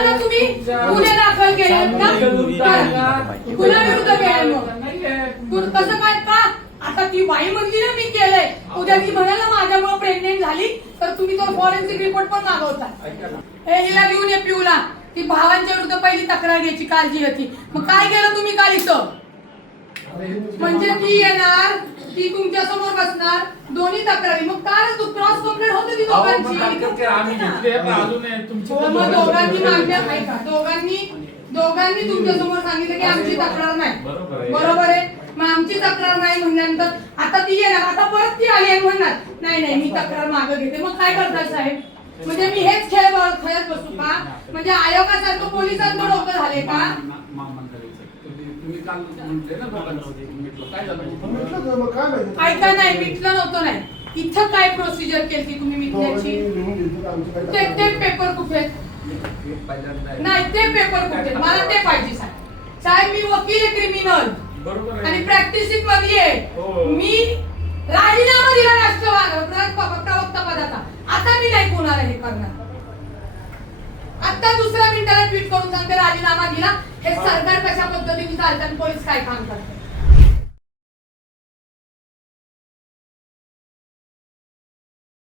आता तुम्ही गुन्हे दाखल केले गुन्ह्याविरुद्ध केले मग कसं काय का आता ती बाई म्हणली ना मी केलंय उद्या ती म्हणाला माझ्यामुळे प्रेग्नेंट झाली तर तुम्ही तो फॉरेन्सिक रिपोर्ट पण मागवता हे हिला घेऊन ये पिऊला ती भावांच्या विरुद्ध पहिली तक्रार घ्यायची काळजी होती मग काय केलं तुम्ही काल इथं म्हणजे ती येणार ती तुमच्या समोर बसणार दोन्ही तक्रारी मग काय तू क्रॉस कंप्लेंट होते ती दोघांची मग दोघांनी मागण्या नाही का दोघांनी तुमच्या समोर सांगितलं की आमची तक्रार नाही बरोबर आहे मग आमची तक्रार नाही म्हणल्यानंतर आता ती येणार आता परत ती आली आणि म्हणणार नाही नाही मी तक्रार मागे घेते मग काय करतात साहेब म्हणजे मी हेच खेळत बसू का म्हणजे आयोगासारखं पोलिसांचं डोकं झाले का ऐका नाही मिटलं नव्हतं नाही इथं काय प्रोसिजर केली तुम्ही मिटण्याची ते पेपर कुठे नाही ते पेपर कुठे मला ते पाहिजे साहेब मी वकील आहे क्रिमिनल आणि प्रॅक्टिसिंग मध्ये आहे मी राजीनामा दिला प्रवक्ता पदाचा आता मी नाही कोणाला हे करणार आता दुसऱ्या मिनिटाला ट्विट करून सांगते राजीनामा दिला हे सरकार कशा पद्धतीने चालतात पोलीस काय काम करतात